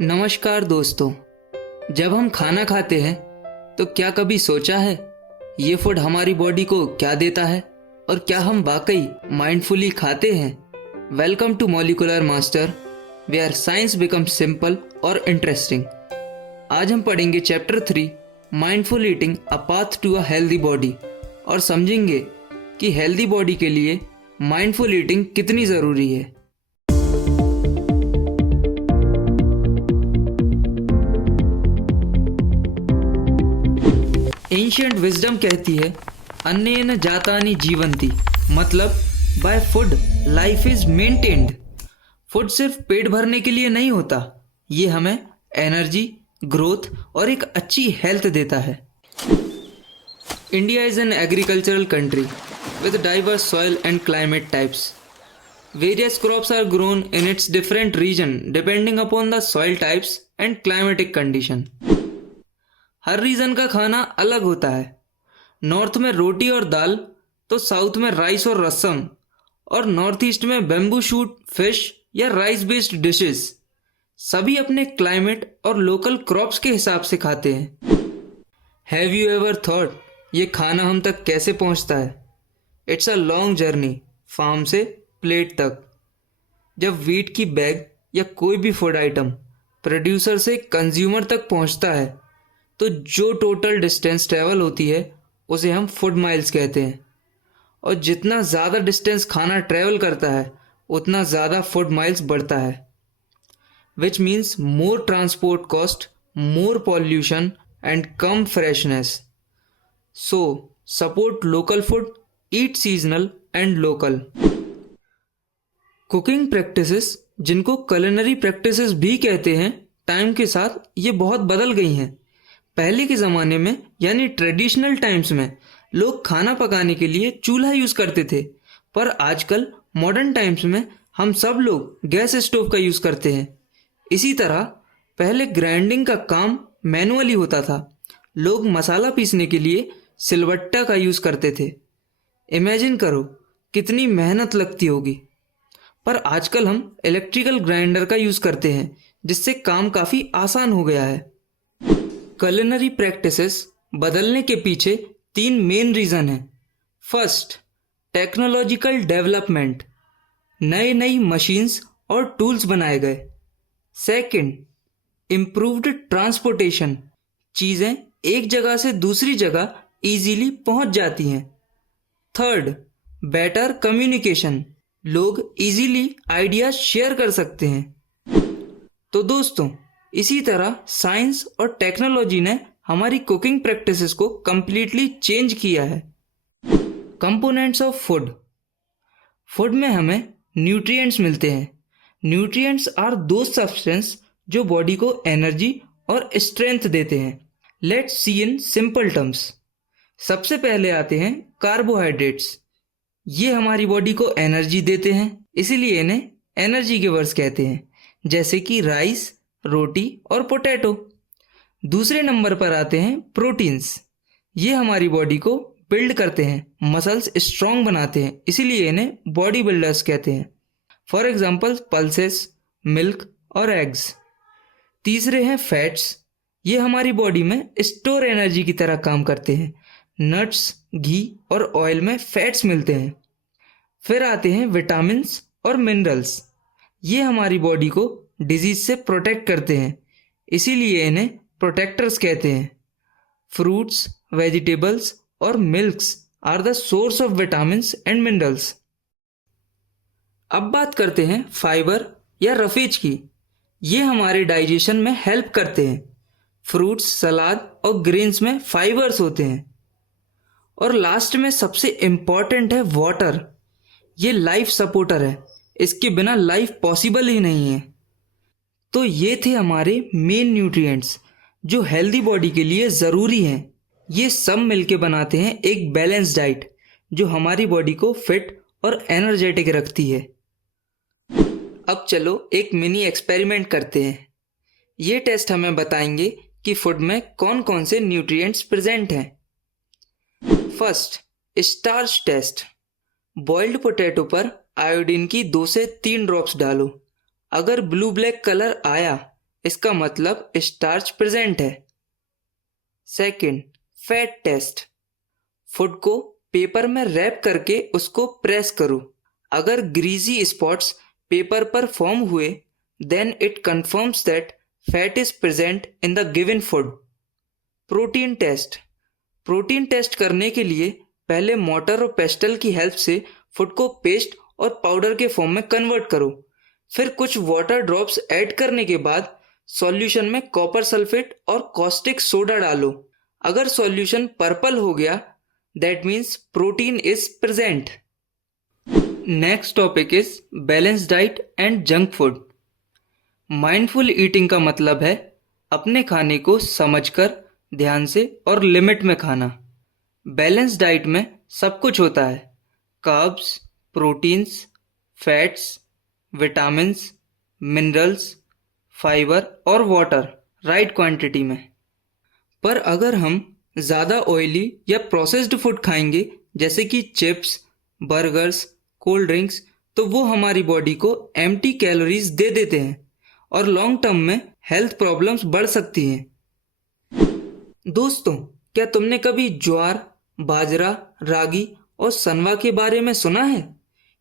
नमस्कार दोस्तों। जब हम खाना खाते हैं तो क्या कभी सोचा है ये फूड हमारी बॉडी को क्या देता है और क्या हम वाकई माइंडफुली खाते हैं। Welcome to molecular master, where science becomes simple और इंटरेस्टिंग। आज हम पढ़ेंगे chapter 3 mindful eating a path to a healthy body और समझेंगे कि हेल्दी बॉडी के लिए माइंडफुल ईटिंग कितनी ज़रूरी है। एंशियंट विजडम कहती है अन्नेन जातानि जीवंती, मतलब by food life is maintained. Food सिर्फ पेट भरने के लिए नहीं होता, ये हमें एनर्जी, ग्रोथ और एक अच्छी हेल्थ देता है। India is an agricultural country with diverse soil and climate types. Various crops are grown in its different region depending upon the soil types and climatic condition. हर रीजन का खाना अलग होता है। नॉर्थ में रोटी और दाल तो साउथ में राइस और रसम, और नॉर्थ ईस्ट में बेम्बू शूट, फिश या राइस बेस्ड डिशेस। सभी अपने क्लाइमेट और लोकल क्रॉप्स के हिसाब से खाते हैं। हैव यू एवर थॉट ये खाना हम तक कैसे पहुंचता है? It's a long journey, farm से प्लेट तक। जब वीट की बैग या कोई भी फूड आइटम प्रोड्यूसर से कंज्यूमर तक पहुंचता है तो जो टोटल डिस्टेंस ट्रेवल होती है उसे हम फूड माइल्स कहते हैं। और जितना ज़्यादा डिस्टेंस खाना ट्रेवल करता है उतना ज़्यादा फूड माइल्स बढ़ता है, which means more transport cost, more pollution and come freshness. So support local food, eat seasonal and local. Cooking practices, जिनको culinary प्रैक्टिसेस भी कहते हैं, टाइम के साथ ये बहुत बदल गई हैं। पहले के ज़माने में यानी ट्रेडिशनल टाइम्स में लोग खाना पकाने के लिए चूल्हा यूज़ करते थे, पर आजकल मॉडर्न टाइम्स में हम सब लोग गैस स्टोव का यूज़ करते हैं। इसी तरह पहले ग्राइंडिंग का काम मैनुअली होता था। लोग मसाला पीसने के लिए सिलबट्टा का यूज़ करते थे। इमेजिन करो कितनी मेहनत लगती होगी। पर आजकल हम इलेक्ट्रिकल ग्राइंडर का यूज़ करते हैं, जिससे काम काफ़ी आसान हो गया है। culinary प्रैक्टिसेस बदलने के पीछे 3 मेन रीज़न हैं। फर्स्ट, टेक्नोलॉजिकल डेवलपमेंट, नई मशीन्स और टूल्स बनाए गए। सेकंड, इम्प्रूव्ड ट्रांसपोर्टेशन, चीज़ें एक जगह से दूसरी जगह इजीली पहुंच जाती हैं। थर्ड, बेटर कम्युनिकेशन, लोग इजीली आइडियाज शेयर कर सकते हैं। तो दोस्तों, इसी तरह साइंस और टेक्नोलॉजी ने हमारी कुकिंग प्रैक्टिसेस को कंप्लीटली चेंज किया है। Components of food. फूड में हमें न्यूट्रिएंट्स मिलते हैं। न्यूट्रिएंट्स आर दो सब्सटेंस जो बॉडी को एनर्जी और स्ट्रेंथ देते हैं। Let's see in simple terms. सबसे पहले आते हैं कार्बोहाइड्रेट्स। ये हमारी बॉडी को एनर्जी देते हैं, इसीलिए इन्हें एनर्जी गिवर्स कहते हैं, जैसे कि राइस, रोटी और पोटैटो। दूसरे नंबर पर आते हैं प्रोटीन्स। ये हमारी बॉडी को बिल्ड करते हैं, मसल्स स्ट्रॉन्ग बनाते हैं, इसीलिए इन्हें बॉडी बिल्डर्स कहते हैं। फॉर एग्जांपल पल्सेस, मिल्क और एग्स। तीसरे हैं फैट्स। ये हमारी बॉडी में स्टोर एनर्जी की तरह काम करते हैं। नट्स, घी और ऑयल में फैट्स मिलते हैं। फिर आते हैं विटामिन्स और मिनरल्स। ये हमारी बॉडी को डिजीज से प्रोटेक्ट करते हैं, इसीलिए इन्हें प्रोटेक्टर्स कहते हैं। फ्रूट्स, वेजिटेबल्स और milks are the source of vitamins and minerals. अब बात करते हैं फाइबर या रफेज की। ये हमारे डाइजेशन में हेल्प करते हैं। फ्रूट्स, सलाद और ग्रेन्स में फाइबर्स होते हैं। और लास्ट में सबसे इम्पॉर्टेंट है वाटर। ये लाइफ सपोर्टर है, इसके बिना लाइफ पॉसिबल ही नहीं है। तो ये थे हमारे मेन न्यूट्रिएंट्स जो हेल्दी बॉडी के लिए ज़रूरी हैं। ये सब मिलके बनाते हैं एक बैलेंस डाइट जो हमारी बॉडी को फिट और एनर्जेटिक रखती है। अब चलो एक मिनी एक्सपेरिमेंट करते हैं। ये टेस्ट हमें बताएंगे कि फूड में कौन कौन से न्यूट्रिएंट्स प्रेजेंट हैं। First, starch test. Boiled potato पर आयोडीन की 2 से 3 ड्रॉप्स डालो। अगर ब्लू ब्लैक कलर आया इसका मतलब स्टार्च प्रेजेंट है। Second, fat test. फूड को पेपर में रैप करके उसको प्रेस करो। अगर ग्रीजी स्पॉट्स पेपर पर फॉर्म हुए, then it confirms that fat is present in the given food. Protein test. Protein test करने के लिए पहले मोटर और पेस्टल की हेल्प से फूड को पेस्ट और पाउडर के फॉर्म में कन्वर्ट करो। फिर कुछ वाटर ड्रॉप्स ऐड करने के बाद सॉल्यूशन में कॉपर सल्फेट और कॉस्टिक सोडा डालो। अगर सॉल्यूशन पर्पल हो गया, that means protein is present. Next topic is balance diet and junk food. Mindful eating का मतलब है अपने खाने को समझकर, ध्यान से और लिमिट में खाना। बैलेंस डाइट में सब कुछ होता है, carbs, proteins, fats, vitamins, minerals, fibre और वाटर राइट क्वांटिटी में। पर अगर हम ज़्यादा ऑयली या प्रोसेस्ड फूड खाएंगे जैसे कि चिप्स, बर्गर्स, कोल्ड ड्रिंक्स, तो वो हमारी बॉडी को एम्प्टी कैलोरीज दे देते हैं और लॉन्ग टर्म में हेल्थ प्रॉब्लम्स बढ़ सकती हैं। दोस्तों, क्या तुमने कभी ज्वार, बाजरा, रागी और सनवा के बारे में सुना है?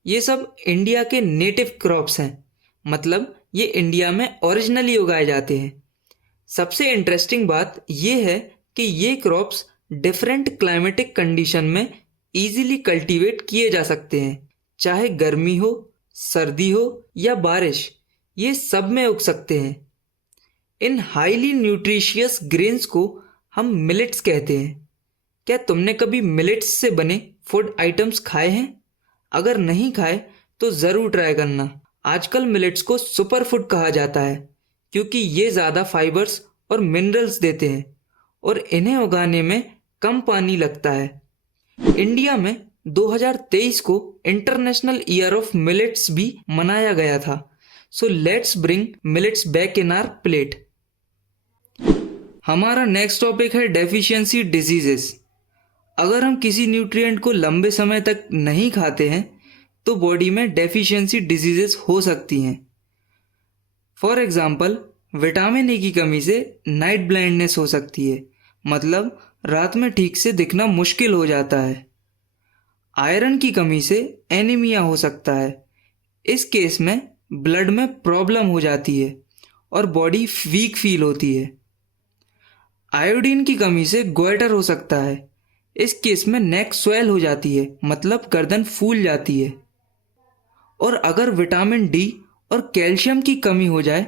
ये सब इंडिया के नेटिव क्रॉप्स हैं, मतलब ये इंडिया में ओरिजिनली उगाए जाते हैं। सबसे इंटरेस्टिंग बात ये है कि ये क्रॉप्स डिफरेंट क्लाइमेटिक कंडीशन में इजीली कल्टीवेट किए जा सकते हैं, चाहे गर्मी हो, सर्दी हो या बारिश, ये सब में उग सकते हैं। इन हाईली न्यूट्रिशियस ग्रेन्स को हम मिलेट्स कहते हैं। क्या तुमने कभी मिलेट्स से बने फूड आइटम्स खाए हैं? अगर नहीं खाए तो ज़रूर ट्राई करना। आजकल मिलेट्स को सुपर फूड कहा जाता है क्योंकि ये ज़्यादा फाइबर्स और मिनरल्स देते हैं और इन्हें उगाने में कम पानी लगता है। इंडिया में 2023 को इंटरनेशनल ईयर ऑफ मिलेट्स भी मनाया गया था। So let's bring millets back in our plate. हमारा नेक्स्ट टॉपिक है डेफिशिएंसी डिजीजेस। अगर हम किसी न्यूट्रिएंट को लंबे समय तक नहीं खाते हैं तो बॉडी में डेफिशिएंसी डिजीजेस हो सकती हैं। फॉर एग्जाम्पल, विटामिन ए की कमी से नाइट ब्लाइंडनेस हो सकती है, मतलब रात में ठीक से दिखना मुश्किल हो जाता है। आयरन की कमी से एनीमिया हो सकता है। इस केस में ब्लड में प्रॉब्लम हो जाती है और बॉडी वीक फील होती है। आयोडीन की कमी से गोइटर हो सकता है। इस केस में नेक स्वेल हो जाती है, मतलब गर्दन फूल जाती है। और अगर विटामिन डी और कैल्शियम की कमी हो जाए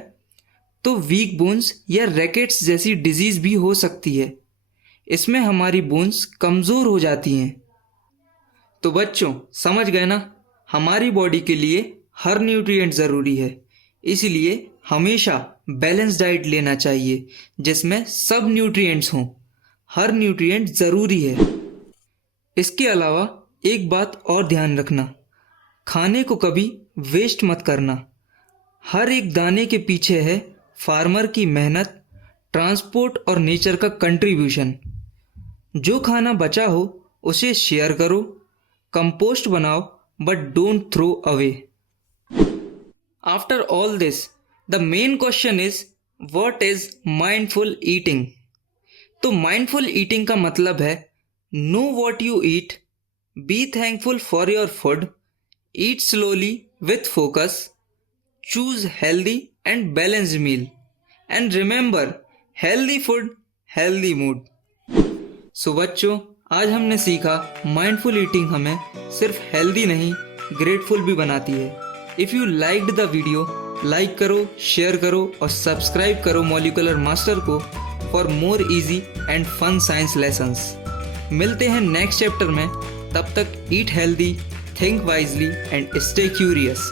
तो वीक बोन्स या रैकेट्स जैसी डिजीज भी हो सकती है। इसमें हमारी बोन्स कमज़ोर हो जाती हैं। तो बच्चों, समझ गए ना, हमारी बॉडी के लिए हर न्यूट्रिएंट ज़रूरी है, इसलिए हमेशा बैलेंस डाइट लेना चाहिए जिसमें सब न्यूट्रिएंट्स हों। हर न्यूट्रिएंट ज़रूरी है। इसके अलावा एक बात और ध्यान रखना, खाने को कभी वेस्ट मत करना। हर एक दाने के पीछे है फार्मर की मेहनत, ट्रांसपोर्ट और नेचर का कंट्रीब्यूशन। जो खाना बचा हो उसे शेयर करो, कंपोस्ट बनाओ, but don't throw away. After all this, the main question is what is mindful eating. तो माइंडफुल ईटिंग का मतलब है know what you eat, be thankful for your food, eat slowly with focus, choose healthy and balanced meal, and remember, healthy food, healthy mood. So बच्चों, आज हमने सीखा mindful eating हमें सिर्फ हेल्दी नहीं, ग्रेटफुल भी बनाती है। If you liked the video, like करो, शेयर करो और सब्सक्राइब करो मॉलिक्यूलर मास्टर को for more easy and fun science lessons. मिलते हैं नेक्स्ट चैप्टर में, तब तक eat healthy, think wisely and stay curious.